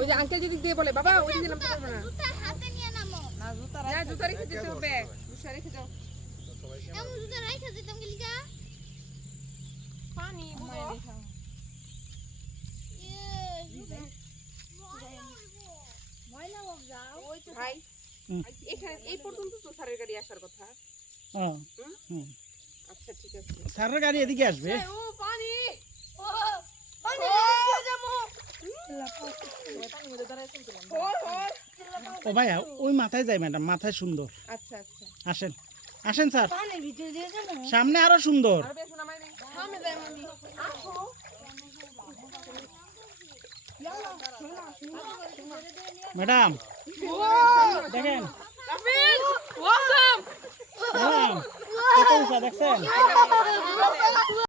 ওই যে আঙ্কেল যদি দিয়ে বলে বাবা ওই দিন নামতে পারবো না। জুতা হাতে নিয়ে নামো। না জুতা রেখে যেতে হবে। জুতা রেখে যাও। এমন জুতা রাইখা দিতাম কি লিগা? পানি বুঝো। ময়লা হোক যাও। ওই তো ভাই এখানে এই পর্যন্ত তো স্যারের গাড়ি আসার কথা। আচ্ছা ঠিক আছে। স্যারের গাড়ি এদিকে আসবে। ও পানি ও পানি দিয়ে যাবো। পানি মধ্যে দাঁড়ায় শুনছিলাম। ও ভাইয়া ওই মাথায় যাই ম্যাডাম, মাথায় সুন্দর। আচ্ছা আচ্ছা। আসেন আসেন স্যার, পানির ভিতরে দিয়ে যাবো। সামনে আরো সুন্দর। আর বেশ নামাই নেই। সামনে যাই আমি। আসো। ম্যাডাম দেখেন রাফিজ ওয়াসাম ম্যাডাম কত উঁচা দেখছেন।